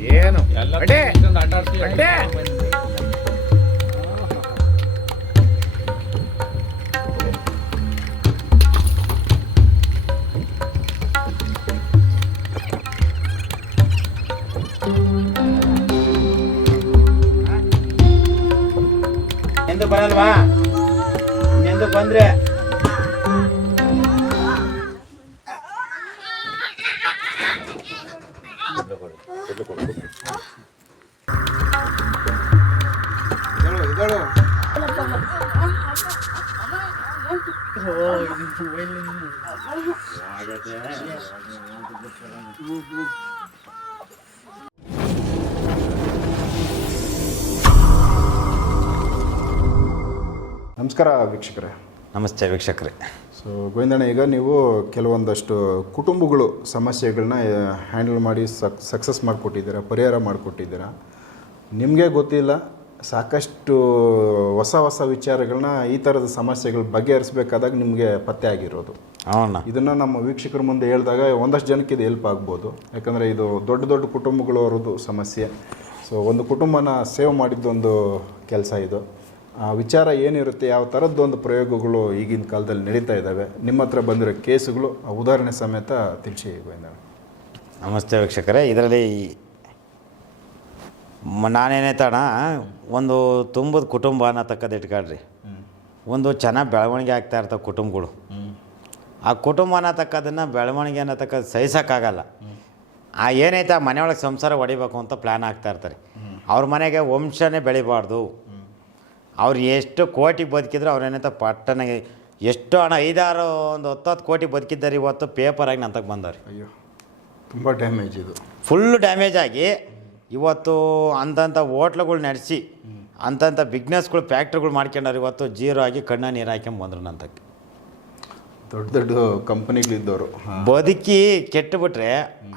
ಏನು. ಎಂದು ಬರಲ್ವಾ? ಎಂದು ಬಂದ್ರೆ? ನಮಸ್ಕಾರ ವೀಕ್ಷಕರೇ. ನಮಸ್ತೆ ವೀಕ್ಷಕರೇ. ಸೊ ಗೋವಿಂದಣ್ಣ ಈಗ ನೀವು ಕೆಲವೊಂದಷ್ಟು ಕುಟುಂಬಗಳು ಸಮಸ್ಯೆಗಳನ್ನ ಹ್ಯಾಂಡಲ್ ಮಾಡಿ ಸಕ್ ಸಕ್ಸಸ್ ಮಾಡಿಕೊಟ್ಟಿದ್ದೀರಾ ಪರಿಹಾರ ಮಾಡಿಕೊಟ್ಟಿದ್ದೀರಾ? ನಿಮಗೆ ಗೊತ್ತಿಲ್ಲ ಸಾಕಷ್ಟು ಹೊಸ ಹೊಸ ವಿಚಾರಗಳನ್ನ ಈ ಥರದ ಸಮಸ್ಯೆಗಳು ಬಗೆಹರಿಸಬೇಕಾದಾಗ ನಿಮಗೆ ಪತ್ತೆ ಆಗಿರೋದು. ಹಾಂ ಇದನ್ನು ನಮ್ಮ ವೀಕ್ಷಕರ ಮುಂದೆ ಹೇಳಿದಾಗ ಒಂದಷ್ಟು ಜನಕ್ಕೆ ಇದು ಹೆಲ್ಪ್ ಆಗ್ಬೋದು. ಯಾಕಂದರೆ ಇದು ದೊಡ್ಡ ದೊಡ್ಡ ಕುಟುಂಬಗಳವರದ್ದು ಸಮಸ್ಯೆ. ಸೊ ಒಂದು ಕುಟುಂಬನ ಸೇವ್ ಮಾಡಿದ್ದೊಂದು ಕೆಲಸ ಇದು. ಆ ವಿಚಾರ ಏನಿರುತ್ತೆ ಯಾವ ಥರದ್ದೊಂದು ಪ್ರಯೋಗಗಳು ಈಗಿನ ಕಾಲದಲ್ಲಿ ನಡೀತಾ ಇದ್ದಾವೆ ನಿಮ್ಮ ಹತ್ರ ಬಂದಿರೋ ಕೇಸುಗಳು ಆ ಉದಾಹರಣೆ ಸಮೇತ ತಿಳಿಸಿ ನಮಸ್ತೆ ವೀಕ್ಷಕರೇ. ಇದರಲ್ಲಿ ನಾನೇನೈತಣ ಒಂದು ತುಂಬದ ಕುಟುಂಬ ಅನ್ನತಕ್ಕದ್ದು ಇಟ್ಕೊಳ್ರಿ. ಒಂದು ಚೆನ್ನಾಗಿ ಬೆಳವಣಿಗೆ ಆಗ್ತಾ ಇರ್ತವೆ ಕುಟುಂಬಗಳು. ಆ ಕುಟುಂಬ ಅನ್ನತಕ್ಕದನ್ನು ಬೆಳವಣಿಗೆ ಅನ್ನತಕ್ಕದ್ದು ಸಹಿಸೋಕ್ಕಾಗಲ್ಲ. ಆ ಏನೈತೆ ಆ ಮನೆಯೊಳಗೆ ಸಂಸಾರ ಹೊಡಿಬೇಕು ಅಂತ ಪ್ಲ್ಯಾನ್ ಆಗ್ತಾ ಇರ್ತಾರೆ. ಅವ್ರ ಮನೆಗೆ ವಂಶನೇ ಬೆಳಿಬಾರ್ದು. ಅವ್ರು ಎಷ್ಟು ಕೋಟಿ ಬದುಕಿದ್ರು ಅವ್ರೇನೈತೆ ಪಟ್ಟಣಗೆ ಎಷ್ಟು ಹಣ ಐದಾರು ಒಂದು ಹತ್ತತ್ತು ಕೋಟಿ ಬದುಕಿದ್ದಾರೆ ಇವತ್ತು ಪೇಪರಾಗಿ ನಂತಕ್ಕೆ ಬಂದವ್ರಿ. ಅಯ್ಯೋ ತುಂಬ ಡ್ಯಾಮೇಜ್ ಇದು. ಫುಲ್ ಡ್ಯಾಮೇಜ್ ಆಗಿ ಇವತ್ತು ಅಂಥಂಥ ಹೋಟ್ಲುಗಳು ನಡೆಸಿ ಅಂಥಂಥ ಬಿಗ್ನೆಸ್ಗಳು ಫ್ಯಾಕ್ಟ್ರಿಗಳು ಮಾಡ್ಕೊಂಡಾರ ಇವತ್ತು ಜೀರೋ ಆಗಿ ಕಣ್ಣ ನೀರು ಹಾಕ್ಕೊಂಡ್ ಬಂದರು ನಂತಕ್ಕೆ ದೊಡ್ಡ ದೊಡ್ಡ ಕಂಪನಿಗಳಿದ್ದವರು. ಬದುಕಿ ಕೆಟ್ಟುಬಿಟ್ರೆ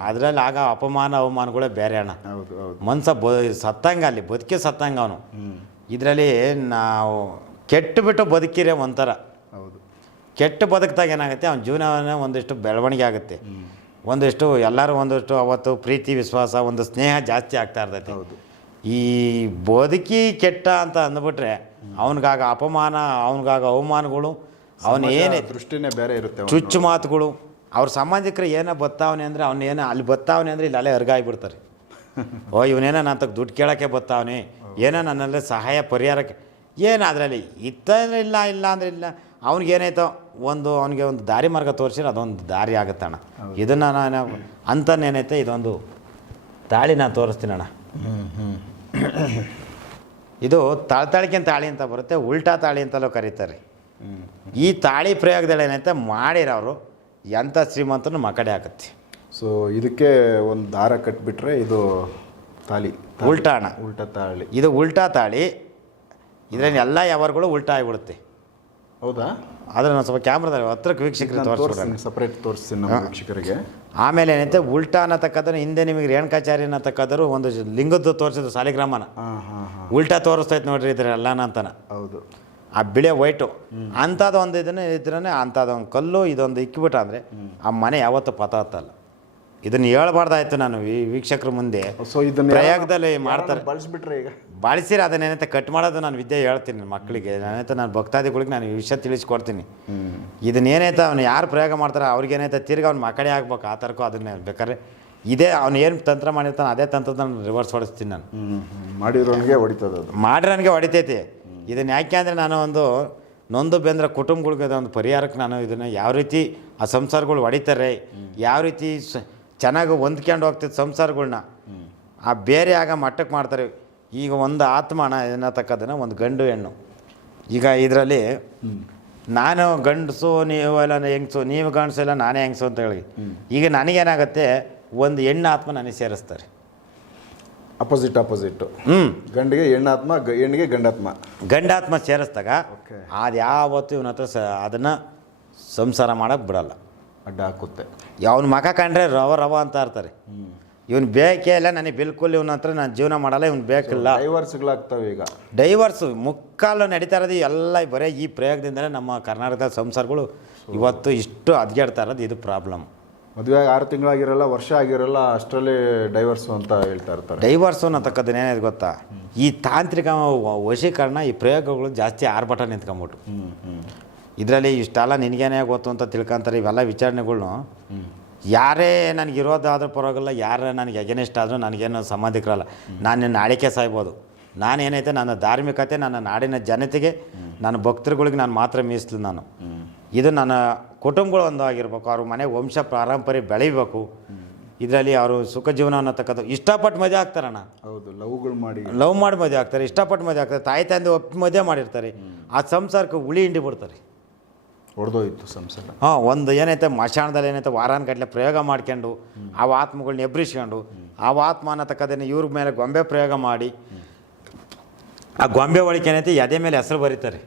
ಅದರಲ್ಲಿ ಆಗ ಅಪಮಾನ ಅವಮಾನಗಳೇ ಬೇರೆ ಅಣ್ಣ. ಮನ್ಸ ಬ ಸತ್ತಂಗ ಅಲ್ಲಿ ಬದುಕಿ ಸತ್ತಂಗ ಅವನು. ಇದರಲ್ಲಿ ನಾವು ಕೆಟ್ಟು ಬಿಟ್ಟು ಬದುಕಿರೆ ಒಂಥರ. ಹೌದು. ಕೆಟ್ಟು ಬದುಕ್ದಾಗ ಏನಾಗುತ್ತೆ ಅವ್ನ ಜೀವನವನ್ನ ಒಂದಿಷ್ಟು ಬೆಳವಣಿಗೆ ಆಗುತ್ತೆ. ಒಂದಿಷ್ಟು ಎಲ್ಲರೂ ಒಂದಿಷ್ಟು ಅವತ್ತು ಪ್ರೀತಿ ವಿಶ್ವಾಸ ಒಂದು ಸ್ನೇಹ ಜಾಸ್ತಿ ಆಗ್ತಾ ಇರ್ತೈತೆ. ಈ ಬದುಕಿ ಕೆಟ್ಟ ಅಂತ ಅಂದ್ಬಿಟ್ರೆ ಅವನಿಗಾಗ ಅಪಮಾನ ಅವನಿಗಾಗ ಅವಮಾನಗಳು ಅವನ ಏನೇ ದೃಷ್ಟಿನೇ ಬೇರೆ ಇರುತ್ತೆ ಚುಚ್ಚು ಮಾತುಗಳು ಅವ್ರ ಸಂಬಂಧಿಕರು ಏನೋ ಬತ್ತಾವನೆ ಅಂದರೆ ಅವನೇನೋ ಅಲ್ಲಿ ಬತ್ತಾವನೆ ಅಂದರೆ ಇಲ್ಲಿ ಅಲ್ಲೇ ಹೊರ್ಗಾಗ್ಬಿಡ್ತಾರೆ ಓ ಇವನೇನೋ ನಾನು ತಗ ದುಡ್ಡು ಕೇಳೋಕ್ಕೆ ಬತ್ತಾವನೆ ಏನೋ ನನ್ನಲ್ಲಿ ಸಹಾಯ ಪರಿಹಾರಕ್ಕೆ ಏನು ಅದರಲ್ಲಿ ಇತ್ತ ಇಲ್ಲ ಇಲ್ಲ ಅಂದ್ರೆ ಇಲ್ಲ ಅವ್ನಿಗೇನಾಯ್ತೋ ಒಂದು ಅವನಿಗೆ ಒಂದು ದಾರಿ ಮಾರ್ಗ ತೋರಿಸಿದ್ರೆ ಅದೊಂದು ದಾರಿ ಆಗುತ್ತೆ ಅಣ್ಣ. ಇದನ್ನು ನಾನು ಅಂತನೇನೈತೆ ಇದೊಂದು ತಾಳಿ ನಾನು ತೋರಿಸ್ತೀನಿ ಅಣ್ಣ. ಇದು ತಾಳ್ತಾಳಿಕೆನ್ ತಾಳಿ ಅಂತ ಬರುತ್ತೆ ಉಲ್ಟಾ ತಾಳಿ ಅಂತಲೂ ಕರೀತಾರೆ. ಈ ತಾಳಿ ಪ್ರಯೋಗದಲ್ಲಿ ಏನೈತೆ ಮಾಡಿರೋರು ಎಂಥ ಶ್ರೀಮಂತನು ಮಕಡೆ ಹಾಕತ್ತೆ. ಸೊ ಇದಕ್ಕೆ ಒಂದು ದಾರ ಕಟ್ಬಿಟ್ರೆ ಇದು ತಾಳಿ. ಉಲ್ಟಾ ಅಣ್ಣ. ಉಲ್ಟಾ ತಾಳಿ. ಇದು ಉಲ್ಟಾ ತಾಳಿ ಇದರಲ್ಲಿ ಎಲ್ಲ ವ್ಯವಹಾರಗಳು ಉಲ್ಟಾ ಆಗಿಬಿಡುತ್ತೆ. ಹೌದಾ? ಆದರೆ ನಾನು ಸ್ವಲ್ಪ ಕ್ಯಾಮ್ರಾದಲ್ಲಿ ಹತ್ರ ವೀಕ್ಷಕರಿಗೆ ತೋರಿಸ್ತೀನಿ ಸಪ್ರೇಟ್ ತೋರಿಸ್ತೀನಿ ನಮ್ಮ ವೀಕ್ಷಕರಿಗೆ. ಆಮೇಲೆ ಏನೈತೆ ಉಲ್ಟಾ ಅನ್ನತಕ್ಕಂಥ ಹಿಂದೆ ನಿಮಗೆ ರೇಣುಕಾಚಾರ್ಯ ಅನ್ನತಕ್ಕಂಥವ್ರು ಒಂದು ಲಿಂಗದ್ದು ತೋರಿಸಿದ್ರು ಸಾಲಿಗ್ರಾಮನ. ಹಾಂ ಹಾಂ ಹಾಂ. ಉಲ್ಟಾ ತೋರಿಸ್ತೈತೆ ನೋಡ್ರಿ ಇದ್ರೆ ಎಲ್ಲಾನ ಅಂತಾನ. ಹೌದು. ಆ ಬಿಳೆ ವೈಟು ಅಂಥದ್ದು ಒಂದು ಇದನ್ನೇ ಇದ್ರೇ ಅಂಥದ್ದೊಂದು ಕಲ್ಲು ಇದೊಂದು ಇಕ್ಕಿಬಿಟ್ಟ ಅಂದರೆ ಆ ಮನೆ ಯಾವತ್ತೂ ಪತ ಹತ್ತಲ್ಲ. ಇದನ್ನು ಹೇಳ್ಬಾರ್ದಾಯ್ತು ನಾನು ಈ ವೀಕ್ಷಕರ ಮುಂದೆ. ಸೊ ಇದನ್ನ ಪ್ರಯಾಗದಲ್ಲಿ ಮಾಡ್ತಾರೆ. ಬಳಸ್ಬಿಟ್ರೆ ಈಗ? ಬಾಳಿಸಿರ ಅದನ್ನೇನಂತ ಕಟ್ ಮಾಡೋದು ನಾನು ವಿದ್ಯೆ ಹೇಳ್ತೀನಿ ನನ್ನ ಮಕ್ಕಳಿಗೆ ನಾನೈತೆ ನಾನು ಭಕ್ತಾದಿಗಳಿಗೆ ನಾನು ಈ ವಿಷಯ ತಿಳಿಸ್ಕೊಡ್ತೀನಿ. ಇದನ್ನೇನೈತೆ ಅವ್ನು ಯಾರು ಪ್ರಯೋಗ ಮಾಡ್ತಾರೆ ಅವ್ರಿಗೇನೈತೆ ತಿರ್ಗಿ ಅವ್ನು ಮಕ್ಕಳೇ ಆಗ್ಬೇಕು ಆ ಥರಕ್ಕೂ ಅದನ್ನೇ ಬೇಕಾದ್ರೆ. ಇದೇ ಅವ್ನು ಏನು ತಂತ್ರ ಮಾಡಿರ್ತಾನೆ ಅದೇ ತಂತ್ರದ ನಾನು ರಿವರ್ಸ್ ಹೊಡಿಸ್ತೀನಿ ನಾನು. ಮಾಡಿರೋನಿಗೆ ಹೊಡಿತದ ಅದು. ಮಾಡ್ರನ್ಗೆ ಹೊಡಿತೈತಿ. ಇದನ್ನು ಯಾಕೆ ಅಂದರೆ ನಾನು ಒಂದು ನೊಂದು ಬೆಂದ್ರ ಕುಟುಂಬಗಳಿಗೆ ಒಂದು ಪರಿಹಾರಕ್ಕೆ ನಾನು ಇದನ್ನು ಯಾವ ರೀತಿ ಆ ಸಂಸಾರಗಳು ಹೊಡಿತಾರೆ ಯಾವ ರೀತಿ ಚೆನ್ನಾಗಿ ಹೊಂದ್ಕೊಂಡು ಹೋಗ್ತಿದ್ದ ಸಂಸಾರಗಳನ್ನ ಆ ಬೇರೆ ಆಗ ಮಟ್ಟಕ್ಕೆ ಮಾಡ್ತಾರೆ. ಈಗ ಒಂದು ಆತ್ಮನ ಏನತಕ್ಕದನ್ನ ಒಂದು ಗಂಡು ಹೆಣ್ಣು. ಈಗ ಇದರಲ್ಲಿ ನಾನು ಗಂಡಸು ನೀವೆಲ್ಲ ಹೆಂಗಸು ನೀವು ಗಂಡಸು ಇಲ್ಲ ನಾನೇ ಹೆಂಗಸು ಅಂತ ಹೇಳಿ. ಈಗ ನನಗೇನಾಗುತ್ತೆ ಒಂದು ಹೆಣ್ಣು ಆತ್ಮ ನನಗೆ ಸೇರಿಸ್ತಾರೆ. ಅಪೋಸಿಟ್ ಅಪೋಸಿಟ್ ಹ್ಞೂ ಗಂಡಿಗೆ ಹೆಣ್ಣಾತ್ಮ ಗ- ಹೆಣ್ಣಿಗೆ ಗಂಡಾತ್ಮ ಗಂಡಾತ್ಮ ಸೇರಿಸ್ದಾಗ. ಅದು ಯಾವತ್ತು ಇವನ ಹತ್ರ ಸ ಅದನ್ನು ಸಂಸಾರ ಮಾಡೋಕ್ಕೆ ಬಿಡಲ್ಲ. ಅಡ್ಡ ಹಾಕುತ್ತೆ. ಅವನ ಮಗ ಕಂಡ್ರೆ ರವ ರವ ಅಂತ ಇರ್ತಾರೆ ಇವನು ಬೇಕೇ ಇಲ್ಲ ನನಗೆ ಬಿಲ್ಕುಲ್ ಇವನ ಹತ್ರ ನಾನು ಜೀವನ ಮಾಡಲ್ಲ ಇವ್ನು ಬೇಕಿಲ್ಲ. ಡೈವರ್ಸ್ಗಳಾಗ್ತವೆ ಈಗ. ಡೈವರ್ಸ್ ಮುಕ್ಕಾಲು ನಡೀತಾ ಇರೋದು ಎಲ್ಲ ಬರೀ ಈ ಪ್ರಯೋಗದಿಂದಲೇ ನಮ್ಮ ಕರ್ನಾಟಕದ ಸಂಸಾರಗಳು ಇವತ್ತು ಇಷ್ಟು ಅದ್ಗೆಡ್ತಾ ಇರೋದು ಇದು ಪ್ರಾಬ್ಲಮ್ ಮದುವೆ ಆರು ತಿಂಗಳಾಗಿರಲ್ಲ ವರ್ಷ ಆಗಿರಲ್ಲ ಅಷ್ಟರಲ್ಲಿ ಡೈವರ್ಸು ಅಂತ ಹೇಳ್ತಾ ಇರ್ತಾರೆ. ಡೈವರ್ಸು ಅನ್ನತಕ್ಕದ್ದು ಏನಾಯ್ತು ಗೊತ್ತಾ? ಈ ತಾಂತ್ರಿಕ ವಶೀಕರಣ ಈ ಪ್ರಯೋಗಗಳು ಜಾಸ್ತಿ ಆರ್ಭಟ ನಿಂತ್ಕೊಂಬಿಟ್ಟು ಇದರಲ್ಲಿ ಇಷ್ಟೆಲ್ಲ ನಿನಗೇನೇ ಗೊತ್ತು ಅಂತ ತಿಳ್ಕೊಂತಾರೆ ಇವೆಲ್ಲ ವಿಚಾರಣೆಗಳ್ನು. ಯಾರೇ ನನಗೆ ಇರೋದಾದ್ರೂ ಪರವಾಗಿಲ್ಲ ಯಾರೇ ನನಗೆ ಎಗೇನಿಸ್ಟ್ ಆದರೂ ನನಗೇನು ಸಂಬಂಧಿಕರಲ್ಲ ನಾನು ನಿನ್ನ ಆಳಿಕೆ ಸಾಯ್ಬೋದು. ನಾನೇನೈತೆ ನನ್ನ ಧಾರ್ಮಿಕತೆ ನನ್ನ ನಾಡಿನ ಜನತೆಗೆ ನನ್ನ ಭಕ್ತರುಗಳಿಗೆ ನಾನು ಮಾತ್ರ ಮೀಸಲು ನಾನು. ಇದು ನನ್ನ ಕುಟುಂಬಗಳು ಒಂದು ಆಗಿರ್ಬೇಕು ಅವ್ರ ಮನೆ ವಂಶ ಪಾರಂಪರೆ ಬೆಳಿಬೇಕು. ಇದರಲ್ಲಿ ಅವರು ಸುಖ ಜೀವನ ಅನ್ನತಕ್ಕಂಥ ಇಷ್ಟಪಟ್ಟು ಮದುವೆ ಆಗ್ತಾರಣ್ಣ. ಹೌದು ಲವ್ಗಳು ಮಾಡಿ. ಲವ್ ಮಾಡಿ ಮದುವೆ ಆಗ್ತಾರೆ ಇಷ್ಟಪಟ್ಟು ಮದುವೆ ಆಗ್ತಾರೆ. ತಾಯಿ ತಂದೆ ಒಪ್ಪಿ ಮದುವೆ ಮಾಡಿರ್ತಾರೆ. ಆ ಸಂಸಾರಕ್ಕೆ ಉಳಿ ಹಿಂಡಿ ಬಿಡ್ತಾರೆ. ಹೊಡೆದೋಯ್ತು ಸಂಸಾರ. ಹಾಂ ಒಂದು ಏನೈತೆ ಮಶಾಣದಲ್ಲಿ ಏನೈತೆ ವಾರಾನ್ಗಟ್ಲೆ ಪ್ರಯೋಗ ಮಾಡ್ಕೊಂಡು ಆ ಆತ್ಮಗಳನ್ನ ಎಬ್ರಿಸ್ಕೊಂಡು ಆ ಆತ್ಮ ಅನ್ನತಕ್ಕದನ್ನು ಇವ್ರ ಮೇಲೆ ಗೊಂಬೆ ಪ್ರಯೋಗ ಮಾಡಿ ಆ ಗೊಂಬೆ ಒಳಗೆ ಏನೈತೆ ಎದೆ ಮೇಲೆ ಹೆಸರು ಬರೀತಾರೆ.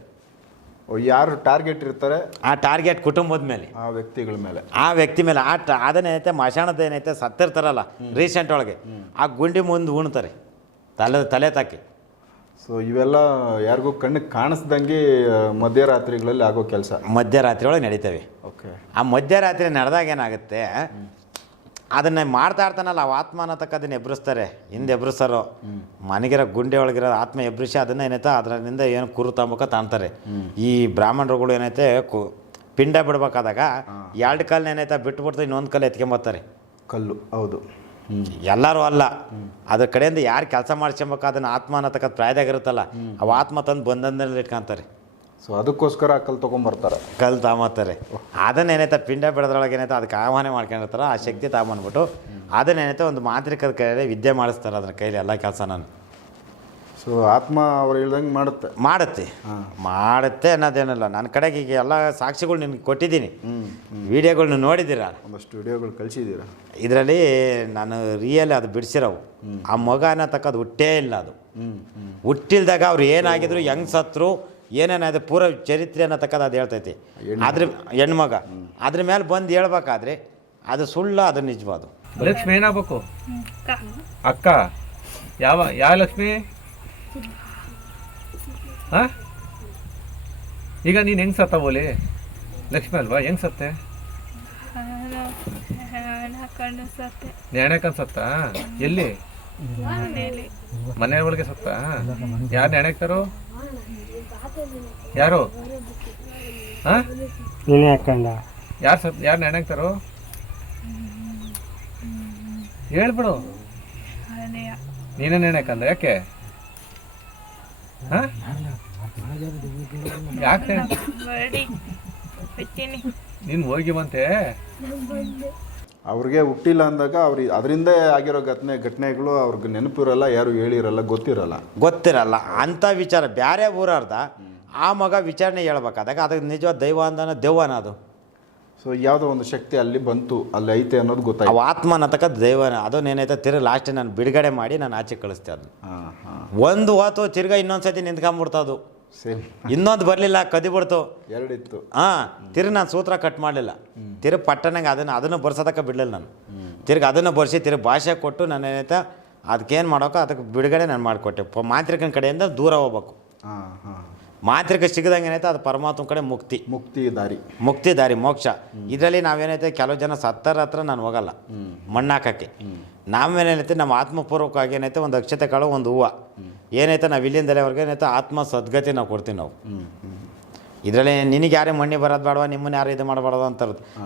ಓ, ಯಾರು ಟಾರ್ಗೆಟ್ ಇರ್ತಾರೆ? ಆ ಟಾರ್ಗೆಟ್ ಕುಟುಂಬದ ಮೇಲೆ. ಆ ವ್ಯಕ್ತಿಗಳ ಮೇಲೆ. ಆ ವ್ಯಕ್ತಿ ಮೇಲೆ ಆ ಟ ಅದನ್ನೈತೆ ಮಶಾಣದ ಏನೈತೆ ಸತ್ತಿರ್ತಾರಲ್ಲ ರೀಸೆಂಟ್ ಒಳಗೆ ಆ ಗುಂಡಿ ಮುಂದೆ ಉಣ್ತಾರೆ ತಲೆ ತಲೆ ತಾಕಿ ಸೊ ಇವೆಲ್ಲ ಯಾರಿಗೂ ಕಣ್ಣಿಗೆ ಕಾಣಿಸ್ದಂಗೆ ಮಧ್ಯರಾತ್ರಿಗಳಲ್ಲಿ ಆಗೋ ಕೆಲಸ. ಮಧ್ಯರಾತ್ರಿ ಒಳಗೆ ನಡೀತವೆ. ಓಕೆ ಆ ಮಧ್ಯರಾತ್ರಿ ನಡೆದಾಗ ಏನಾಗುತ್ತೆ? ಅದನ್ನ ಮಾಡ್ತಾ ಇರ್ತಾನಲ್ಲ ಆ ಆತ್ಮ ಅನ್ನತಕ್ಕದನ್ನ ಎಬ್ರಿಸ್ತಾರೆ. ಹಿಂದೆ ಎಬ್ರಿಸ್ತಾರೋ ಮನೆಗಿರೋ ಗುಂಡೆ ಒಳಗಿರೋ ಆತ್ಮ ಎಬ್ರಿಸಿ ಅದನ್ನ ಏನೈತೆ ಅದರಿಂದ ಏನು ಕುರು ತಂಬಕ ತಾಣ್ತಾರೆ. ಈ ಬ್ರಾಹ್ಮಣರುಗಳು ಏನೈತೆ ಕು ಪಿಂಡ ಬಿಡ್ಬೇಕಾದಾಗ ಎರಡು ಕಾಲನ್ನ ಏನೈತೆ ಬಿಟ್ಟುಬಿಡ್ತಾ ಇನ್ನೊಂದು ಕಾಲು ಎತ್ಕೊಂಬತ್ತಾರೆ. ಕಲ್ಲು ಹೌದು. ಎಲ್ಲರೂ ಅಲ್ಲ. ಅದ್ರ ಕಡೆಯಿಂದ ಯಾರು ಕೆಲಸ ಮಾಡ್ಸ್ಕೊಬೇಕು ಅದನ್ನು ಆತ್ಮ ಅನ್ನತಕ್ಕಂಥ ಪ್ರಾಯದಾಗ ಇರುತ್ತಲ್ಲ ಅವು ಆತ್ಮ ತಂದು ಬಂದಂದಲ್ಲಿ ಇಟ್ಕೊಂತಾರೆ. ಸೊ ಅದಕ್ಕೋಸ್ಕರ ಕಲ್ ತೊಗೊಂಬರ್ತಾರೆ. ಕಲ್ ತಾಂಬತ್ತಾರೆ. ಅದನ್ನ ಏನೈತೆ ಪಿಂಡ ಬೆಳೆದ್ರೊಳಗೆ ಏನೈತೆ ಅದಕ್ಕೆ ಆಹ್ವಾನ ಮಾಡ್ಕೊಂಡಿರ್ತಾರೆ ಆ ಶಕ್ತಿ ತಗೊಂಬಂದ್ಬಿಟ್ಟು ಅದನ್ನ ಏನೈತೆ ಒಂದು ಮಾಂತ್ರಿಕದ ಕೈಯಲ್ಲಿ ವಿದ್ಯೆ ಮಾಡಿಸ್ತಾರೆ ಅದ್ರ ಕೈಲಿ ಎಲ್ಲ ಕೆಲಸ ನಾನು ಸೊ ಆತ್ಮ ಅವ್ರು ಹೇಳ್ದಂಗೆ ಮಾಡುತ್ತೆ. ಮಾಡುತ್ತೆ. ಮಾಡುತ್ತೆ ಅನ್ನೋದೇನಲ್ಲ. ನನ್ನ ಕಡೆಗೆ ಈಗ ಎಲ್ಲ ಸಾಕ್ಷಿಗಳು ನಿನಗೆ ಕೊಟ್ಟಿದ್ದೀನಿ. ವಿಡಿಯೋಗಳ್ನ ನೋಡಿದ್ದೀರಾ? ಒಂದಷ್ಟು ವಿಡಿಯೋಗಳು ಕಳಿಸಿದ್ದೀರಾ? ಇದರಲ್ಲಿ ನಾನು ರಿಯಲ್ ಅದು ಬಿಡಿಸಿರೋವು. ಆ ಮಗ ಅನ್ನತಕ್ಕದ್ದು ಹುಟ್ಟೇ ಇಲ್ಲ ಅದು. ಹುಟ್ಟಿಲ್ದಾಗ ಅವ್ರು ಏನಾಗಿದ್ರು ಹೆಂಗ್ ಸತ್ರು ಏನೇನಾದ್ರು ಪೂರ ಚರಿತ್ರೆ ಅನ್ನತಕ್ಕದ್ದು ಅದು ಹೇಳ್ತೈತಿ. ಅದ್ರ ಹೆಣ್ಮಗ. ಅದ್ರ ಮೇಲೆ ಬಂದು ಹೇಳ್ಬೇಕಾದ್ರೆ ಅದು ಸುಳ್ಳು ಅದು ನಿಜವಾದು. ಲಕ್ಷ್ಮಿ ಏನಾಗಬೇಕು? ಅಕ್ಕ. ಯಾವ ಯಾವ ಲಕ್ಷ್ಮಿ? ಹಾ ಈಗ ನೀನು ಹೆಂಗ್ ಸತ್ತ ಬೋಲಿ? ಲಕ್ಷ್ಮಿ ಅಲ್ವಾ? ಹೆಂಗ್ ಸತ್ತೆ? ನೆಣಕನ್ ಸತ್ತ? ಎಲ್ಲಿ? ಮನೆ ಒಳಗೆ ಸತ್ತ? ಯಾರು ನೆಣಕ್ತಾರೋ ಯಾರು? ಹಾಕಂಡ ಯಾರು ಸತ್ ಯಾರು ನೆಣಕ್ತಾರೋ ಹೇಳ್ಬಿಡು. ಮನೆಯ ನೀನೇ ನೆಣಕಂದ ಯಾಕೆ? ಹಾ? ಯಾಕೆ? ನೀನು ಹೋಗಿ ಬಂತೆ. ಅವ್ರಿಗೆ ಹುಟ್ಟಿಲ್ಲ ಅಂದಾಗ ಅವ್ರ ಅದರಿಂದ ಆಗಿರೋ ಘಟನೆ ಘಟನೆಗಳು ಅವ್ರಿಗೆ ನೆನಪಿರಲ್ಲ ಯಾರು ಹೇಳಿರಲ್ಲ ಗೊತ್ತಿರಲ್ಲ. ಗೊತ್ತಿರಲ್ಲ. ಅಂಥ ವಿಚಾರ ಬೇರೆ ಊರಾರ್ದ ಆ ಮಗ ವಿಚಾರಣೆ ಹೇಳ್ಬೇಕಾದಾಗ ಅದಕ್ಕೆ ನಿಜವಾದ ದೈವ ಅಂದನ ದೆವ್ವನ ಅದು ಸೊ ಯಾವುದೋ ಒಂದು ಶಕ್ತಿ ಅಲ್ಲಿ ಬಂತು ಅಲ್ಲಿ ಐತೆ ಅನ್ನೋದು ಅವು ಗೊತ್ತಾಯ್ತು ಆತ್ಮ ದೇವ ಅದು ಅದನ್ನೇನೈತೆ ತಿರ್ಗಿ ಲಾಸ್ಟ್ ನಾನು ಬಿಡುಗಡೆ ಮಾಡಿ ನಾನು ಆಚೆ ಕಳಿಸ್ತೆ ಅದನ್ನ ಹಾಂ ಹಾಂ. ಒಂದು ಹೊತ್ತು ತಿರ್ಗಾ ಇನ್ನೊಂದು ಸತಿ ಅದು ಸೇಮ್ ಇನ್ನೊಂದು ಬರಲಿಲ್ಲ ಕದಿಬಿಡ್ತು. ಎರಡಿತ್ತು. ಹಾಂ ತಿರ್ಗಿ ನಾನು ಸೂತ್ರ ಕಟ್ ಮಾಡಲಿಲ್ಲ. ತಿರ್ಗಿ ಪಟ್ಟಣಂಗೆ ಅದನ್ನು ಅದನ್ನು ಬರ್ಸೋದಕ್ಕೆ ಬಿಡಲಿಲ್ಲ ನಾನು. ತಿರ್ಗಿ ಅದನ್ನು ಬರ್ಸಿ ತಿರ್ಗಿ ಭಾಷೆ ಕೊಟ್ಟು ನಾನು ಏನೈತೆ ಅದಕ್ಕೇನು ಮಾಡೋಕೆ ಅದಕ್ಕೆ ಬಿಡುಗಡೆ ನಾನು ಮಾಡಿಕೊಟ್ಟೆ. ಪ ಮಾಂತ್ರಿಕನ ಕಡೆಯಿಂದ ದೂರ ಹೋಗ್ಬೇಕು. ಹಾಂ ಹಾಂ. ಮಾಂತ್ರಿಕ ಸಿಗದಂಗೆ ಏನೈತೆ ಅದು ಪರಮಾತ್ಮ ಕಡೆ ಮುಕ್ತಿ. ಮುಕ್ತಿ ದಾರಿ. ಮುಕ್ತಿ ದಾರಿ ಮೋಕ್ಷ. ಇದರಲ್ಲಿ ನಾವೇನೈತೆ ಕೆಲವು ಜನ ಸತ್ತರ ಹತ್ರ ನಾನು ಹೋಗಲ್ಲ. ಮಣ್ಣಾಕಕ್ಕೆ. ನಾವೇನೈತೆ ನಮ್ಮ ಆತ್ಮಪೂರ್ವಕವಾಗಿ ಏನೈತೆ ಒಂದು ಅಕ್ಷತೆ ಕಾಳು ಒಂದು ಹೂವು. ಏನೈತೆ ನಾವು ಇಲ್ಲಿಂದಲೇವರೆಗೆ ಏನೈತೆ ಆತ್ಮ ಸದ್ಗತಿ ನಾವು ಕೊಡ್ತೀವಿ ನಾವು. ಇದರಲ್ಲಿ ನಿನಗೆ ಯಾರೇ ಮಣ್ಣಿ ಬರೋದು ಬೇಡವ? ನಿಮ್ಮನ್ನ ಯಾರು ಇದು ಮಾಡಬಾರ್ದು ಅಂತ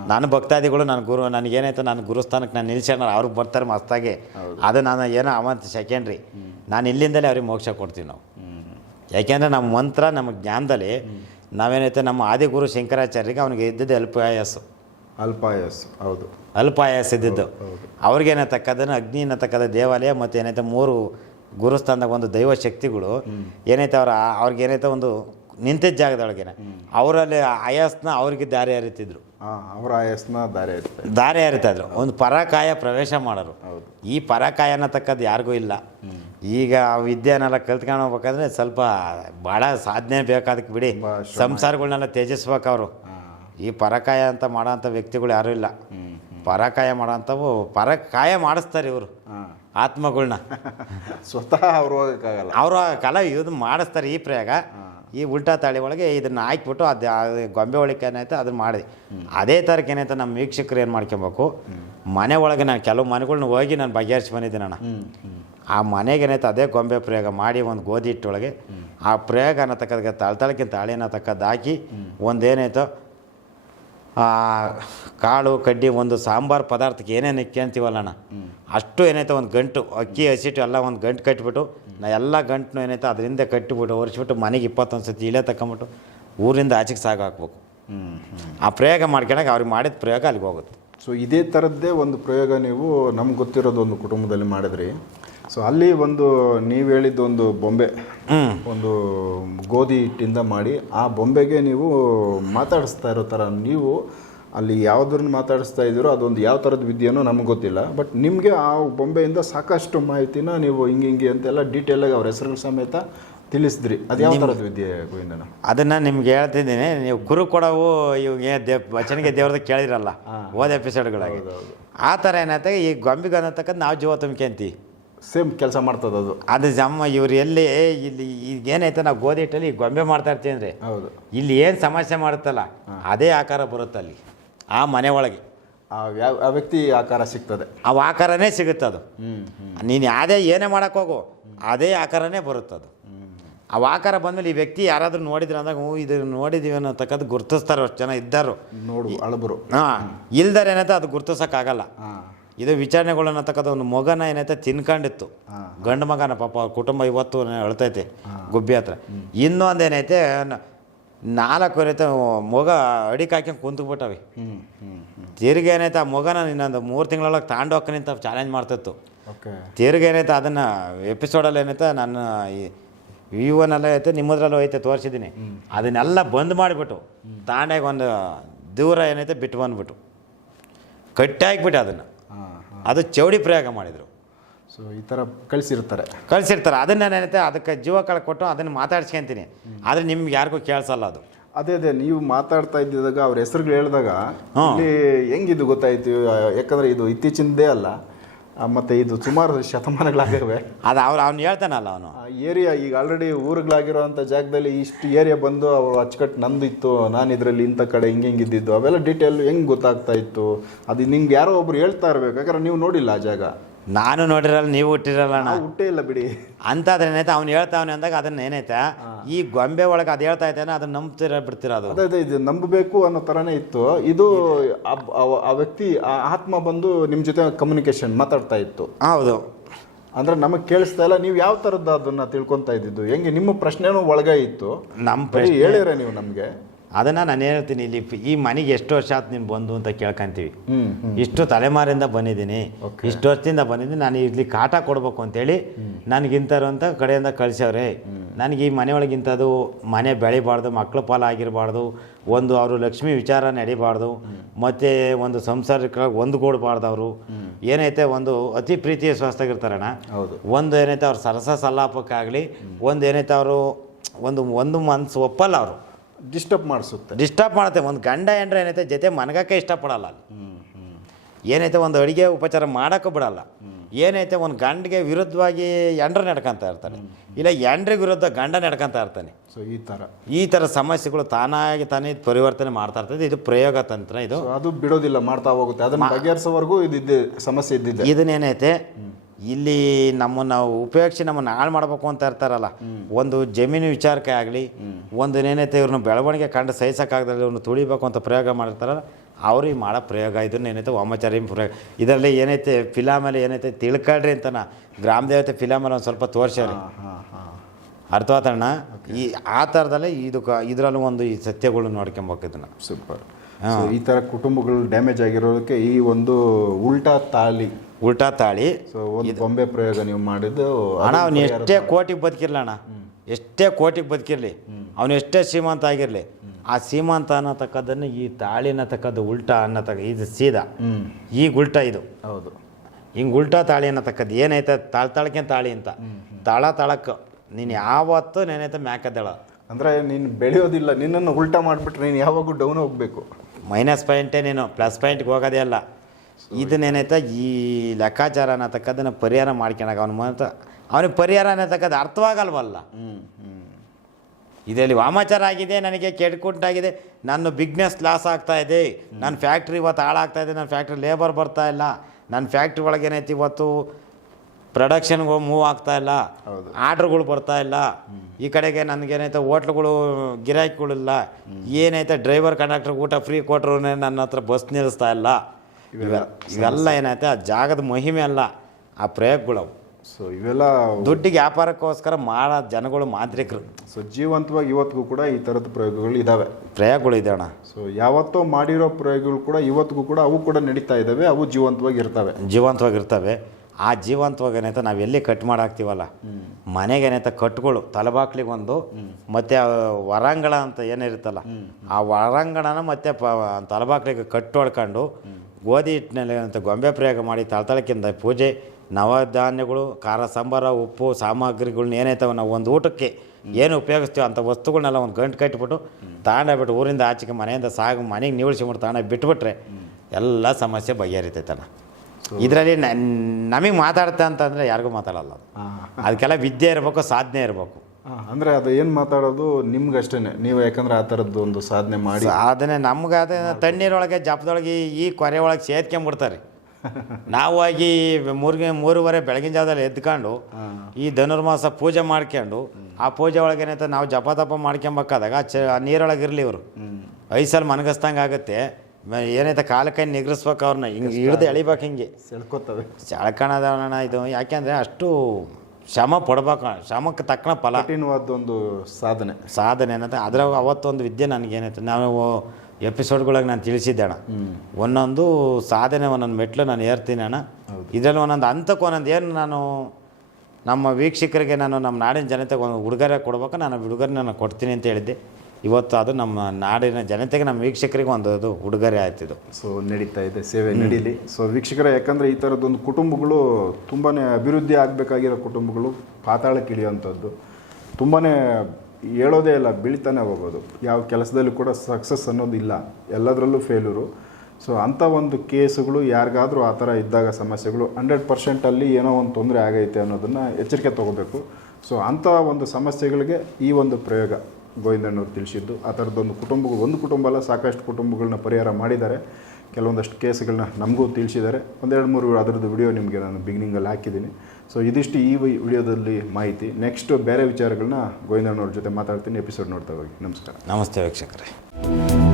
ನಾನು ಭಕ್ತಾದಿಗಳು ನನ್ನ ಗುರು ನನಗೇನೈತೆ ನಾನು ಗುರುಸ್ಥಾನಕ್ಕೆ ನಾನು ನಿಲ್ಸ್ಯಾನ ಅವ್ರಿಗೆ ಬರ್ತಾರೆ ಮಸ್ತಾಗಿ. ಅದು ನಾನು ಏನೋ ಅವಂತ ಸೆಕೆಂಡ್ರಿ. ನಾನು ಇಲ್ಲಿಂದಲೇ ಅವ್ರಿಗೆ ಮೋಕ್ಷ ಕೊಡ್ತೀವಿ ನಾವು. ಯಾಕೆಂದರೆ ನಮ್ಮ ಮಂತ್ರ ನಮ್ಮ ಜ್ಞಾನದಲ್ಲಿ ನಾವೇನೈತೆ ನಮ್ಮ ಆದಿಗುರು ಶಂಕರಾಚಾರ್ಯರಿಗೆ ಅವನಿಗೆ ಇದ್ದಿದ್ದು ಅಲ್ಪ ಅಲ್ಪಾಯಸ್ಸು ಅಲ್ಪಾಯಸ್ ಹೌದು. ಅಲ್ಪಾಯಸ್ ಇದ್ದಿದ್ದು. ಇದ್ದಿದ್ದು ಅವ್ರಿಗೇನತಕ್ಕದನ್ನು ಅಗ್ನಿ ಅನ್ನತಕ್ಕದ ದೇವಾಲಯ ಮತ್ತು ಏನೈತೆ ಮೂರು ಗುರುಸ್ಥಾನದಾಗ ಒಂದು ದೈವ ಶಕ್ತಿಗಳು. ಏನೈತೆ ಅವ್ರ ಅವ್ರಿಗೆ ಏನೈತೆ ಒಂದು ನಿಂತಿದ್ದ ಜಾಗದೊಳಗೇನೆ. ಅವರಲ್ಲಿ ಆಯಾಸ್ನ ಅವ್ರಿಗೆ ದಾರಿ ಹರಿತಿದ್ರು. ಅವರ ಆಯಸ್ನ ದಾರಿ ದಾರಿ ಹರಿತಾ ಇದ್ರು. ಒಂದು ಪರಕಾಯ ಪ್ರವೇಶ ಮಾಡೋರು. ಈ ಪರಕಾಯ ಅನ್ನತಕ್ಕದ್ದು ಯಾರಿಗೂ ಇಲ್ಲ. ಈಗ ಆ ವಿದ್ಯೆನೆಲ್ಲ ಕಲ್ತ್ಕೊಂಡು ಹೋಗ್ಬೇಕಾದ್ರೆ ಸ್ವಲ್ಪ ಭಾಳ ಸಾಧನೆ ಬೇಕಾದಕ್ಕೆ ಬಿಡಿ. ಸಂಸಾರಗಳನ್ನೆಲ್ಲ ತ್ಯಜಿಸ್ಬೇಕು ಅವರು. ಈ ಪರಕಾಯ ಅಂತ ಮಾಡೋಂಥ ವ್ಯಕ್ತಿಗಳು ಯಾರೂ ಇಲ್ಲ. ಪರಕಾಯ ಮಾಡೋಂಥವು ಪರಕಾಯ ಮಾಡಿಸ್ತಾರೆ ಇವರು. ಆತ್ಮಗಳನ್ನ ಆತ್ಮಗಳ್ನ. ಸ್ವತಃ ಅವ್ರು ಹೋಗೋಕ್ಕಾಗಲ್ಲ. ಅವರು ಕಲಾ ಇದು ಮಾಡಿಸ್ತಾರೆ ಈ ಪ್ರಯೋಗ. ಈ ಉಲ್ಟಾ ತಾಳಿ ಒಳಗೆ ಇದನ್ನು ಹಾಕ್ಬಿಟ್ಟು ಅದು ಅದು ಗೊಂಬೆ ಒಳಗೆ ಏನಾಯ್ತು ಅದನ್ನು ಮಾಡಿದೆ. ಅದೇ ಥರಕ್ಕೆ ಏನಾಯ್ತು ನಮ್ಮ ವೀಕ್ಷಕರು ಏನು ಮಾಡ್ಕೊಬೇಕು? ಮನೆ ಒಳಗೆ ನಾನು ಕೆಲವು ಮನೆಗಳ್ನ ಹೋಗಿ ನಾನು ಬಗೆಹರಿಸಿ ಬಂದಿದ್ದೀನಿ ಅಣ್ಣ. ಆ ಮನೆಗೆ ಏನಾಯ್ತು ಅದೇ ಗೊಂಬೆ ಪ್ರಯೋಗ ಮಾಡಿ ಒಂದು ಗೋಧಿ ಹಿಟ್ಟೊಳಗೆ ಆ ಪ್ರಯೋಗ ಅನ್ನತಕ್ಕದ ತಳ್ತಳಕ್ಕಿಂತ ತಾಳಿ ಅನ್ನತಕ್ಕದ್ದು ಹಾಕಿ ಒಂದೇನಾಯ್ತು ಆ ಕಾಳು ಕಡ್ಡಿ ಒಂದು ಸಾಂಬಾರು ಪದಾರ್ಥಕ್ಕೆ ಏನೇನು ಅಕ್ಕಿ ಅಣ್ಣ? ಅಷ್ಟು ಏನೈತೆ ಒಂದು ಗಂಟು ಅಕ್ಕಿ ಹಸಿಟ್ಟು ಎಲ್ಲ ಒಂದು ಗಂಟು ಕಟ್ಟಿಬಿಟ್ಟು ನಾ ಎಲ್ಲ ಗಂಟು ಏನೈತೆ ಅದರಿಂದ ಕಟ್ಟಿಬಿಟ್ಟು ಒರೆಸ್ಬಿಟ್ಟು ಮನೆಗೆ ಇಪ್ಪತ್ತೊಂದು ಸತಿ ಇಳೆ ತಗೊಂಬಿಟ್ಟು ಊರಿಂದ ಆಚೆಗೆ ಸಾಗ ಹಾಕ್ಬೇಕು. ಆ ಪ್ರಯೋಗ ಮಾಡ್ಕೊಳಕ್ಕೆ ಅವ್ರಿಗೆ ಮಾಡಿದ ಪ್ರಯೋಗ ಅಲ್ಲಿಗೆ ಹೋಗುತ್ತೆ. ಸೊ ಇದೇ ಥರದ್ದೇ ಒಂದು ಪ್ರಯೋಗ ನೀವು ನಮ್ಗೆ ಗೊತ್ತಿರೋದು ಒಂದು ಕುಟುಂಬದಲ್ಲಿ ಮಾಡಿದ್ರಿ. ಸೊ ಅಲ್ಲಿ ಒಂದು ನೀವು ಹೇಳಿದ್ದು ಒಂದು ಬೊಂಬೆ. ಒಂದು ಗೋಧಿ ಹಿಟ್ಟಿಂದ ಮಾಡಿ ಆ ಬೊಂಬೆಗೆ ನೀವು ಮಾತಾಡಿಸ್ತಾ ಇರೋ ಥರ ನೀವು ಅಲ್ಲಿ ಯಾವುದ್ರನ್ನ ಮಾತಾಡಿಸ್ತಾ ಇದ್ದೀರೋ ಅದೊಂದು ಯಾವ ಥರದ ವಿದ್ಯೆನೋ ನಮ್ಗೆ ಗೊತ್ತಿಲ್ಲ. ಬಟ್ ನಿಮಗೆ ಆ ಬೊಂಬೆಯಿಂದ ಸಾಕಷ್ಟು ಮಾಹಿತಿನ ನೀವು ಹಿಂಗೆ ಹಿಂಗೆ ಅಂತೆಲ್ಲ ಡೀಟೇಲಾಗಿ ಅವ್ರ ಹೆಸರು ಸಮೇತ ತಿಳಿಸಿದ್ರಿ. ಅದು ಯಾವ ಥರದ ವಿದ್ಯೆ ಗೋವಿಂದನ ಅದನ್ನು ನಿಮ್ಗೆ ಹೇಳ್ತಿದ್ದೀನಿ. ನೀವು ಗುರು ಕೊಡವು ಇವಾಗ ದೇವ್ ವಚನಿಗೆ ದೇವ್ರದ ಕೇಳಿರಲ್ಲ. ಓದ್ ಎಪಿಸೋಡ್ಗಳಾಗಿ ಆ ಥರ ಏನಾಯ್ತು ಈ ಗೊಂಬೆಗೆ ಅನ್ನತಕ್ಕಂಥ ನಾವು ಜೀವ ತುಂಬ್ಕೊಂತೀವಿ. ಸೇಮ್ ಕೆಲಸ ಮಾಡ್ತದೆ ಅದು. ಅದು ಜಮ್ಮ ಇವ್ರು ಎಲ್ಲಿ ಇಲ್ಲಿ ಈಗ ಏನಾಯ್ತು ನಾವು ಗೋಧಿ ಹಿಟ್ಟಲ್ಲಿ ಈ ಗೊಂಬೆ ಮಾಡ್ತಾ ಇರ್ತೀವಿ ಅಂದರೆ ಹೌದು. ಇಲ್ಲಿ ಏನು ಸಮಸ್ಯೆ ಮಾಡುತ್ತಲ್ಲ ಅದೇ ಆಕಾರ ಬರುತ್ತೆ ಅಲ್ಲಿ ಆ ಮನೆ ಒಳಗೆ. ಆ ವ್ಯಕ್ತಿ ಆಕಾರ ಸಿಗ್ತದೆ. ಆ ಆಕಾರನೇ ಸಿಗುತ್ತೆ ಅದು. ನೀನು ಯಾವುದೇ ಏನೇ ಮಾಡೋಕ್ಕೋಗು ಅದೇ ಆಕಾರನೇ ಬರುತ್ತೆ ಅದು. ಆ ಆಕಾರ ಬಂದಮೇಲೆ ಈ ವ್ಯಕ್ತಿ ಯಾರಾದರೂ ನೋಡಿದ್ರೆ ಅಂದಾಗ ಹ್ಞೂ ಇದು ನೋಡಿದ್ದೀವಿ ಅನ್ನೋತಕ್ಕದ್ದು ಗುರ್ತಿಸ್ತಾರೆ ಅಷ್ಟು ಜನ ಇದ್ದರು. ನೋಡು ಅಳಬರು. ಹಾಂ ಇಲ್ದಾರೆ ಏನೈತೆ ಅದು ಗುರ್ತಿಸೋಕ್ಕಾಗಲ್ಲ. ಹಾಂ. ಇದು ವಿಚಾರಣೆಗಳನ್ನತಕ್ಕಂಥ ಒಂದು ಮಗನ ಏನೈತೆ ತಿನ್ಕೊಂಡಿತ್ತು. ಗಂಡು ಮಗನ ಪಾಪ ಅವ್ರ ಕುಟುಂಬ ಇವತ್ತು ಅಳ್ತೈತೆ ಗುಬ್ಬಿ ಹತ್ರ. ಇನ್ನೊಂದು ಏನೈತೆ ನಾಲ್ಕು ಏನೈತೆ ಮಗ ಅಡಿಕೆ ಹಾಕ್ಯಂಡು ಕುಂತ್ಬಿಟ್ಟವೆ. ತಿರ್ಗಿ ಏನೈತೆ ಆ ಮಗನ ಇನ್ನೊಂದು ಮೂರು ತಿಂಗಳೊಳಗೆ ತಾಂಡೋಕ್ಕನಿ ನಿಂತ ಚಾಲೆಂಜ್ ಮಾಡ್ತಿತ್ತು. ತಿರ್ಗಿ ಏನೈತೆ ಅದನ್ನು ಎಪಿಸೋಡಲ್ಲಿ ಏನೈತೆ ನಾನು ಈ ವಿವನಲ್ಲ ಐತೆ ನಿಮ್ಮದ್ರಲ್ಲೂ ಐತೆ ತೋರಿಸಿದ್ದೀನಿ. ಅದನ್ನೆಲ್ಲ ಬಂದ್ ಮಾಡಿಬಿಟ್ಟು ತಾಂಡಾಗ ಒಂದು ದೂರ ಏನೈತೆ ಬಿಟ್ಟು ಬಂದ್ಬಿಟ್ಟು. ಕಟ್ಟಿ ಹಾಕ್ಬಿಟ್ಟು ಅದನ್ನು. ಅದು ಚೌಡಿ ಪ್ರಯೋಗ ಮಾಡಿದರು. ಸೊ ಈ ಥರ ಕಳಿಸಿರ್ತಾರೆ. ಕಳಿಸಿರ್ತಾರೆ. ಅದನ್ನು ಏನೈತೆ ಅದಕ್ಕೆ ಜೀವ ಕಳ್ಕೊಟ್ಟು ಅದನ್ನು ಮಾತಾಡ್ಸ್ಕೊಂತೀನಿ ಆದರೆ ನಿಮ್ಗೆ ಯಾರಿಗೂ ಕೇಳಿಸಲ್ಲ ಅದು. ಅದೇ ಅದೇ ನೀವು ಮಾತಾಡ್ತಾ ಇದ್ದಿದ್ದಾಗ ಅವ್ರ ಹೆಸರುಗಳು ಹೇಳಿದಾಗ ಇಲ್ಲಿ ಹೆಂಗಿದು ಗೊತ್ತಾಯ್ತು? ಯಾಕಂದ್ರೆ ಇದು ಇತ್ತೀಚಿನದೇ ಅಲ್ಲ. ಮತ್ತೆ ಇದು ಸುಮಾರು ಶತಮಾನಗಳಾಗಿವೆ ಅದು ಅವ್ರು ಅವ್ನು ಹೇಳ್ತಾನಲ್ಲ ಅವನು. ಏರಿಯಾ ಈಗ ಆಲ್ರೆಡಿ ಊರುಗಳಾಗಿರೋಂಥ ಜಾಗದಲ್ಲಿ ಇಷ್ಟು ಏರಿಯಾ ಬಂದು ಅವು ಅಚ್ಚುಕಟ್ಟು ನಂದಿತ್ತು ನಾನು ಇದರಲ್ಲಿ ಇಂಥ ಕಡೆ ಹಿಂಗೆ ಹಿಂಗೆ ಇದ್ದಿದ್ದು ಅವೆಲ್ಲ ಡೀಟೇಲ್ ಹೆಂಗೆ ಗೊತ್ತಾಗ್ತಾ ಇತ್ತು? ಅದು ನಿಮ್ಗೆ ಯಾರೋ ಒಬ್ರು ಹೇಳ್ತಾ ಇರ್ಬೇಕು ಯಾಕಂದ್ರೆ ನೀವು ನೋಡಿಲ್ಲ ಆ ಜಾಗ. ನಾನು ನೋಡಿರಲ್ಲ ನೀವು ಹುಟ್ಟಿರಲ್ಲ ನಾವು ಹುಟ್ಟೇ ಇಲ್ಲ ಬಿಡಿ. ಅಂತಾದ್ರೆ ಏನೈತೆ ಅವ್ನು ಹೇಳ್ತಾವನೆ ಅಂದಾಗ ಅದನ್ನ ಏನೈತೆ ಈ ಗೊಂಬೆ ಒಳಗೆ ಅದು ಹೇಳ್ತಾ ಇದ್ದಾನೆ ಅದನ್ನ ನಂಬ್ತಿರ ಬಿಡ್ತಿರ ಅದು? ಇದು ನಂಬಬೇಕು ಅನ್ನೋ ತರನೇ ಇತ್ತು. ಇದು ಆ- ಆ- ಆ ವ್ಯಕ್ತಿ ಆ ಆತ್ಮ ಬಂದು ನಿಮ್ಮ ಜೊತೆ ಕಮ್ಯುನಿಕೇಶನ್ ಮಾತಾಡ್ತಾ ಇತ್ತು. ಹೌದು. ಅಂದ್ರೆ ನಮಗೆ ಕೇಳಿಸ್ತಾ ಇಲ್ಲ ನೀವು ಯಾವ ಥರದ್ದು ಅದನ್ನ ತಿಳ್ಕೊಂತ ಇದ್ದಿದ್ದು? ಹೆಂಗೆ ನಿಮ್ಮ ಪ್ರಶ್ನೆನೂ ಒಳಗೆ ಇತ್ತು. ನಮ್ಮ ಬರೀ ಪ್ರಶ್ನೆ ಹೇಳಿರ ನೀವು ನಮಗೆ. ಅದನ್ನು ನಾನು ಹೇಳ್ತೀನಿ ಇಲ್ಲಿ ಈ ಮನೆಗೆ ಎಷ್ಟು ವರ್ಷ ಆಯ್ತು ನೀನು ಬಂದು ಅಂತ ಕೇಳ್ಕೊಂತೀವಿ. ಇಷ್ಟು ತಲೆಮಾರಿಂದ ಬಂದಿದ್ದೀನಿ. ಇಷ್ಟು ವರ್ಷದಿಂದ ಬಂದಿದ್ದೀನಿ ನಾನು ಇಲ್ಲಿ ಕಾಟ ಕೊಡ್ಬೇಕು ಅಂತೇಳಿ ನನಗೆ ಅಂತ ಕಡೆಯಿಂದ ಕಳಿಸವ್ರೆ ನನಗೆ ಈ ಮನೆಯೊಳಗೆ ಇಂಥದ್ದು ಮನೆ ಬೆಳಿಬಾರ್ದು ಮಕ್ಕಳು ಪಾಲಾಗಿರಬಾರ್ದು ಒಂದು ಅವರು ಲಕ್ಷ್ಮಿ ವಿಚಾರ ನಡಿಬಾರ್ದು ಮತ್ತು ಒಂದು ಸಂಸಾರಕ್ಕೆ ಹೊಂದ್ಕೊಡ್ಬಾರ್ದು ಅವರು. ಏನೈತೆ ಒಂದು ಅತಿ ಪ್ರೀತಿಯ ಸ್ವಸ್ಥಗಿರ್ತಾರಣ್ಣ ಹೌದು. ಒಂದು ಏನೈತೆ ಅವ್ರ ಸರಸ ಸಲ್ಲಾಪಕ್ಕಾಗಲಿ ಒಂದು ಏನೈತೆ ಅವರು ಒಂದು ಒಂದು ಮನ್ಸು ಒಪ್ಪಲ್ಲ ಅವರು. ಡಿಸ್ಟರ್ಬ್ ಮಾಡಿಸುತ್ತೆ. ಡಿಸ್ಟರ್ಬ್ ಮಾಡುತ್ತೆ. ಒಂದು ಗಂಡ ಏನರ ಏನೈತೆ? ಜೊತೆ ಮನಗಕ್ಕೆ ಇಷ್ಟಪಡಲ್ಲ ಅಲ್ಲಿ. ಏನೈತೆ? ಒಂದು ಅಡುಗೆ ಉಪಚಾರ ಮಾಡೋಕ್ಕೂ ಬಿಡಲ್ಲ. ಏನೈತೆ? ಒಂದು ಗಂಡಿಗೆ ವಿರುದ್ಧವಾಗಿ ಎಂಡ್ರ ನಡ್ಕೊತಾ ಇರ್ತಾನೆ. ಇಲ್ಲ ಎಂಡ್ರಿಗೆ ವಿರುದ್ಧ ಗಂಡ ನಡ್ಕೊಂತ ಇರ್ತಾನೆ. ಸೊ ಈ ಥರ ಈ ಥರ ಸಮಸ್ಯೆಗಳು ತಾನಾಗಿ ತಾನೇ ಪರಿವರ್ತನೆ ಮಾಡ್ತಾ ಇರ್ತದೆ. ಇದು ಪ್ರಯೋಗ ತಂತ್ರ ಇದು. ಅದು ಬಿಡೋದಿಲ್ಲ ಮಾಡ್ತಾ ಹೋಗುತ್ತೆ. ಅದನ್ನು ಬಗೆಹರಿಸೋವರೆಗೂ ಇದು ಸಮಸ್ಯೆ ಇದ್ದಿದೆ. ಇದನ್ನೇನೈತೆ? ಇಲ್ಲಿ ನಮ್ಮನ್ನು ಉಪಯೋಗಿಸಿ ನಮ್ಮನ್ನು ಹಾಳು ಮಾಡಬೇಕು ಅಂತ ಇರ್ತಾರಲ್ಲ. ಒಂದು ಜಮೀನು ವಿಚಾರಕ್ಕೆ ಆಗಲಿ ಒಂದು ಏನೈತೆ ಇವ್ರನ್ನ ಬೆಳವಣಿಗೆ ಕಂಡು ಸಹಿಸೋಕ್ಕಾಗದಲ್ಲಿ ಇವ್ರನ್ನ ತುಳಿಬೇಕು ಅಂತ ಪ್ರಯೋಗ ಮಾಡಿರ್ತಾರಲ್ಲ ಅವ್ರಿಗೆ ಮಾಡೋ ಪ್ರಯೋಗ ಇದನ್ನ ಏನೈತೆ ವಾಮಾಚಾರಿ ಪ್ರಯೋಗ. ಇದರಲ್ಲಿ ಏನೈತೆ ಫಿಲಾಮಲ್ಲಿ ಏನೈತೆ ತಿಳ್ಕೊಳ್ರಿ ಅಂತ ನಾ ಗ್ರಾಮ ದೇವತೆ ಫಿಲಾಮಲ್ಲಿ ಒಂದು ಸ್ವಲ್ಪ ತೋರಿಸ್ರಿ ಅರ್ಥವಾತಣ್ಣ? ಈ ಆ ಥರದಲ್ಲೇ ಇದು ಇದರಲ್ಲೂ ಒಂದು ಈ ಸತ್ಯಗಳು ನೋಡ್ಕೊಬೇಕು ಇದನ್ನು. ಸೂಪರ್. ಈ ಥರ ಕುಟುಂಬಗಳು ಡ್ಯಾಮೇಜ್ ಆಗಿರೋದಕ್ಕೆ ಈ ಒಂದು ಉಲ್ಟಾ ತಾಳಿ ಉಲ್ಟಾ ತಾಳಿ. ಸೊ ಒಂದು ಬೊಂಬೆ ಪ್ರಯೋಗ ನೀವು ಮಾಡಿದ್ದು ಅಣ್ಣ ಅವನು ಎಷ್ಟೇ ಕೋಟಿಗೆ ಬದುಕಿರಲಿ ಅಣ್ಣ. ಎಷ್ಟೇ ಕೋಟಿಗೆ ಬದುಕಿರಲಿ. ಅವನು ಎಷ್ಟೇ ಶ್ರೀಮಂತ ಆಗಿರಲಿ. ಆ ಸೀಮಾಂತ ಅನ್ನತಕ್ಕದ್ದನ್ನು ಈ ತಾಳಿ ಅನ್ನತಕ್ಕದ್ದು ಉಲ್ಟಾ ಅನ್ನತಕ್ಕ ಇದು ಸೀದಾ. ಈಗ ಉಲ್ಟಾ ಇದು. ಹೌದು. ಹಿಂಗೆ ಉಲ್ಟಾ ತಾಳಿ ಅನ್ನತಕ್ಕದ್ದು ಏನೈತೆ? ತಾಳ್ ತಾಳ್ಕೆ ತಾಳಿ ಅಂತ. ತಾಳ ತಾಳಕ್ಕೆ ನೀನು ಯಾವತ್ತೂ ನೆನೈತೆ ಮ್ಯಾಕದಳ ಅಂದ್ರೆ ನೀನು ಬೆಳೆಯೋದಿಲ್ಲ. ನಿನ್ನನ್ನು ಉಲ್ಟಾ ಮಾಡಿಬಿಟ್ರೆ ನೀನು ಯಾವಾಗೂ ಡೌನ್ ಹೋಗಬೇಕು. ಮೈನಸ್ ಪಾಯಿಂಟೇ ನೀನು ಪ್ಲಸ್ ಪಾಯಿಂಟ್ಗೆ ಹೋಗೋದೇ ಅಲ್ಲ. ಇದನ್ನೇನೈತೆ ಈ ಲೆಕ್ಕಾಚಾರ ಅನ್ನತಕ್ಕದನ್ನ ಪರಿಹಾರ ಮಾಡ್ಕೊಳಕ್ಕೆ ಅವನ ಮಾತ್ರ ಅವನಿಗೆ ಪರಿಹಾರ ಅನ್ನತಕ್ಕದ್ದು ಅರ್ಥವಾಗಲ್ವಲ್ಲ? ಇದರಲ್ಲಿ ವಾಮಾಚಾರ ಆಗಿದೆ ನನಗೆ ಕೆಡ್ಕುಂಟಾಗಿದೆ ನನ್ನ ಬಿಗ್ನೆಸ್ ಲಾಸ್ ಆಗ್ತಾ ಇದೆ ನನ್ನ ಫ್ಯಾಕ್ಟ್ರಿ ಇವತ್ತು ಹಾಳಾಗ್ತಾ ಇದೆ ನನ್ನ ಫ್ಯಾಕ್ಟ್ರಿ ಲೇಬರ್ ಬರ್ತಾ ಇಲ್ಲ ನನ್ನ ಫ್ಯಾಕ್ಟ್ರಿ ಒಳಗೆ ಏನೈತಿ ಇವತ್ತು ಪ್ರೊಡಕ್ಷನ್ಗಳು ಮೂವ್ ಆಗ್ತಾ ಇಲ್ಲ. ಆರ್ಡ್ರ್ಗಳು ಬರ್ತಾ ಇಲ್ಲ ಈ ಕಡೆಗೆ ನನಗೇನೈತೆ ಹೋಟ್ಲುಗಳು ಗಿರಾಕಿಗಳಿಲ್ಲ ಏನೈತೆ ಡ್ರೈವರ್ ಕಂಡಕ್ಟರ್ ಊಟ ಫ್ರೀ ಕೊಟ್ಟರು ನನ್ನ ಹತ್ರ ಬಸ್ ನಿಲ್ಲಿಸ್ತಾ ಇಲ್ಲ ಇವೆಲ್ಲ ಇವೆಲ್ಲ ಏನೈತೆ ಆ ಜಾಗದ ಮಹಿಮೆ ಅಲ್ಲ ಆ ಪ್ರಯೋಗಗಳವು. ಸೊ ಇವೆಲ್ಲ ದುಡ್ಡಿಗೆ ವ್ಯಾಪಾರಕ್ಕೋಸ್ಕರ ಮಾಡೋ ಜನಗಳು ಮಾಂತ್ರಿಕರು. ಸೊ ಜೀವಂತವಾಗಿ ಇವತ್ತಿಗೂ ಕೂಡ ಈ ಥರದ ಪ್ರಯೋಗಗಳು ಇದ್ದಾವೆ ಪ್ರಯೋಗಗಳು ಇದೆ ಅಣ್ಣ. ಸೊ ಯಾವತ್ತೋ ಮಾಡಿರೋ ಪ್ರಯೋಗಗಳು ಕೂಡ ಇವತ್ತಿಗೂ ಕೂಡ ಅವು ಕೂಡ ನಡೀತಾ ಇದ್ದಾವೆ ಅವು ಜೀವಂತವಾಗಿ ಇರ್ತವೆ. ಜೀವಂತವಾಗಿರ್ತವೆ ಆ ಜೀವಂತವಾಗಿ ಏನೈತೆ ನಾವು ಎಲ್ಲಿ ಕಟ್ ಮಾಡಾಕ್ತೀವಲ್ಲ ಮನೆಗೆ ಏನೈತೆ ಕಟ್ಗಳು ತಲೆಬಾಕ್ಲಿಗೆ ಒಂದು ಮತ್ತು ವರಾಂಗಣ ಹೊರಾಂಗಣ ಅಂತ ಏನಿರುತ್ತಲ್ಲ ಆ ಹೊರಾಂಗಣನ ಮತ್ತೆ ಪ ತಲೆಬಾಕ್ಲಿಗೆ ಕಟ್ಟು ಹೊಡ್ಕೊಂಡು ಗೋಧಿ ಹಿಟ್ಟಿನಲ್ಲಿ ಅಂತ ಗೊಂಬೆ ಪ್ರಯೋಗ ಮಾಡಿ ತಳತಳಕ್ಕಿಂತ ಪೂಜೆ ನವಧಾನ್ಯಗಳು ಖಾರ ಸಾಂಬಾರ ಉಪ್ಪು ಸಾಮಗ್ರಿಗಳನ್ನ ಏನೈತವ ನಾವು ಒಂದು ಊಟಕ್ಕೆ ಏನು ಉಪಯೋಗಿಸ್ತೀವಿ ಅಂಥ ವಸ್ತುಗಳನ್ನೆಲ್ಲ ಒಂದು ಗಂಟು ಕಟ್ಟಿಬಿಟ್ಟು ತಗೊಂಡೋಗ್ಬಿಟ್ಟು ಊರಿಂದ ಆಚೆಗೆ ಮನೆಯಿಂದ ಸಾಗು ಮನೆಗೆ ನಿವಳಿಸ್ಬಿಟ್ಟು ತಾಂಡ ಬಿಟ್ಬಿಟ್ರೆ ಎಲ್ಲ ಸಮಸ್ಯೆ ಬಗೆಹರಿತೈತಲ್ಲ. ಇದರಲ್ಲಿ ನಮಗೆ ಮಾತಾಡ್ತಾ ಅಂತಂದರೆ ಯಾರಿಗೂ ಮಾತಾಡಲ್ಲ ಅದು. ಅದಕ್ಕೆಲ್ಲ ವಿದ್ಯೆ ಇರಬೇಕು ಸಾಧನೆ ಇರಬೇಕು. ಅಂದರೆ ಅದು ಏನು ಮಾತಾಡೋದು? ನಿಮ್ಗಷ್ಟೇ ನೀವು ಯಾಕಂದ್ರೆ ಆ ಥರದ್ದು ಒಂದು ಸಾಧನೆ ಮಾಡಿ. ಸಾಧನೆ ನಮ್ಗೆ ಅದೇ ತಣ್ಣೀರೊಳಗೆ ಜಪದೊಳಗೆ ಈ ಕೊರೆ ಒಳಗೆ ಸೇದ್ಕೊಂಬಿಡ್ತಾರೆ. ನಾವು ಆಗಿ ಮೂರಿಗೆ ಮೂರುವರೆ ಬೆಳಗಿನ ಜಾವದಲ್ಲಿ ಎದ್ಕೊಂಡು ಈ ಧನುರ್ಮಾಸ ಪೂಜೆ ಮಾಡ್ಕೊಂಡು ಆ ಪೂಜೆ ಒಳಗೆ ಏನೈತೆ ನಾವು ಜಪ ತಪ ಮಾಡ್ಕೊಂಬಕ್ಕಾದಾಗ ಚ ಆ ನೀರೊಳಗೆ ಇರಲಿ ಇವರು. ಐಸಲ್ಲಿ ಮನಗಸ್ದಂಗೆ ಆಗುತ್ತೆ. ಏನೈತೆ ಕಾಲ ಕೈ ನಿಗ್ರಿಸ್ಬೇಕು ಅವ್ರನ್ನ ಹಿಂಗೆ ಹಿಡ್ದು ಎಳಿಬೇಕು ಹಿಂಗೆ. ಸೆಳ್ಕೊತವೆ. ಸೆಳ್ಕೊಳದ ಇದು. ಯಾಕೆಂದರೆ ಅಷ್ಟು ಶ್ರಮ ಪಡ್ಬೇಕು ಶ್ರಮಕ್ಕೆ ತಕ್ಕನ ಫಲ. ಒಂದು ಸಾಧನೆ. ಸಾಧನೆ ಏನಂತ ಅದ್ರಾಗ ಅವತ್ತೊಂದು ವಿದ್ಯೆ ನನಗೇನೈತೆ ನಾವು ಎಪಿಸೋಡ್ಗಳಾಗ ನಾನು ತಿಳಿಸಿದ್ದೆ ಅಣ್ಣ. ಒಂದೊಂದು ಸಾಧನೆ ಒಂದೊಂದು ಮೆಟ್ಲು ನಾನು ಏರ್ತೀನಿ ಅಣ್ಣ. ಇದರಲ್ಲಿ ಒಂದೊಂದು ಹಂತಕ್ಕೆ ಒಂದೊಂದು ಏನು ನಾನು ನಮ್ಮ ವೀಕ್ಷಕರಿಗೆ ನಾನು ನಮ್ಮ ನಾಡಿನ ಜನತೆಗೆ ಒಂದು ಉಡುಗೊರೆ ಕೊಡ್ಬೇಕು ನಾನು ಉಡುಗೊರೆ ನಾನು ಕೊಡ್ತೀನಿ ಅಂತ ಹೇಳಿದ್ದೆ. ಇವತ್ತು ಅದು ನಮ್ಮ ನಾಡಿನ ಜನತೆಗೆ ನಮ್ಮ ವೀಕ್ಷಕರಿಗೆ ಒಂದು ಅದು ಉಡುಗೊರೆ ಆಯ್ತಿದ್ದು ಸೊ ನಡೀತಾ ಇದೆ ಸೇವೆ ನಡೀಲಿ. ಸೊ ವೀಕ್ಷಕರ ಯಾಕಂದರೆ ಈ ಥರದ್ದೊಂದು ಕುಟುಂಬಗಳು ತುಂಬಾ ಅಭಿವೃದ್ಧಿ ಆಗಬೇಕಾಗಿರೋ ಕುಟುಂಬಗಳು ಪಾತಾಳಕ್ಕೆ ಇಳಿಯುವಂಥದ್ದು. ತುಂಬಾ ಹೇಳೋದೇ ಇಲ್ಲ ಬೀಳ್ತಾನೆ ಹೋಗೋದು. ಯಾವ ಕೆಲಸದಲ್ಲೂ ಕೂಡ ಸಕ್ಸಸ್ ಅನ್ನೋದು ಇಲ್ಲ. ಎಲ್ಲದರಲ್ಲೂ ಫೇಲ್ಯೂರು ಸೊ ಅಂಥ ಒಂದು ಕೇಸುಗಳು ಯಾರಿಗಾದರೂ ಆ ಥರ ಇದ್ದಾಗ ಸಮಸ್ಯೆಗಳು ಹಂಡ್ರೆಡ್ ಪರ್ಸೆಂಟಲ್ಲಿ ಏನೋ ಒಂದು ತೊಂದರೆ ಆಗೈತೆ ಅನ್ನೋದನ್ನು ಎಚ್ಚರಿಕೆ ತಗೋಬೇಕು. ಸೊ ಅಂಥ ಒಂದು ಸಮಸ್ಯೆಗಳಿಗೆ ಈ ಒಂದು ಪ್ರಯೋಗ. ಗೋವಿಂದಣ್ಣವ್ರು ತಿಳಿಸಿದ್ದು, ಆ ಥರದ್ದೊಂದು ಕುಟುಂಬಗಳು, ಒಂದು ಕುಟುಂಬ ಅಲ್ಲ, ಸಾಕಷ್ಟು ಕುಟುಂಬಗಳನ್ನ ಪರಿಹಾರ ಮಾಡಿದ್ದಾರೆ. ಕೆಲವೊಂದಷ್ಟು ಕೇಸ್ಗಳನ್ನ ನಮಗೂ ತಿಳಿಸಿದ್ದಾರೆ. ಒಂದೆರಡು ಮೂರು ಅದರದ್ದು ವಿಡಿಯೋ ನಿಮಗೆ ನಾನು ಬಿಗಿನಿಂಗಲ್ಲಿ ಹಾಕಿದ್ದೀನಿ. ಸೊ ಇದಿಷ್ಟು ಈ ವಿಡಿಯೋದಲ್ಲಿ ಮಾಹಿತಿ. ನೆಕ್ಸ್ಟ್ ಬೇರೆ ವಿಚಾರಗಳನ್ನ ಗೋವಿಂದಣ್ಣವ್ರ ಜೊತೆ ಮಾತಾಡ್ತೀನಿ ಎಪಿಸೋಡ್ ನೋಡ್ತಾ ಹೋಗಿ. ನಮಸ್ಕಾರ. ನಮಸ್ತೆ ವೀಕ್ಷಕರೇ.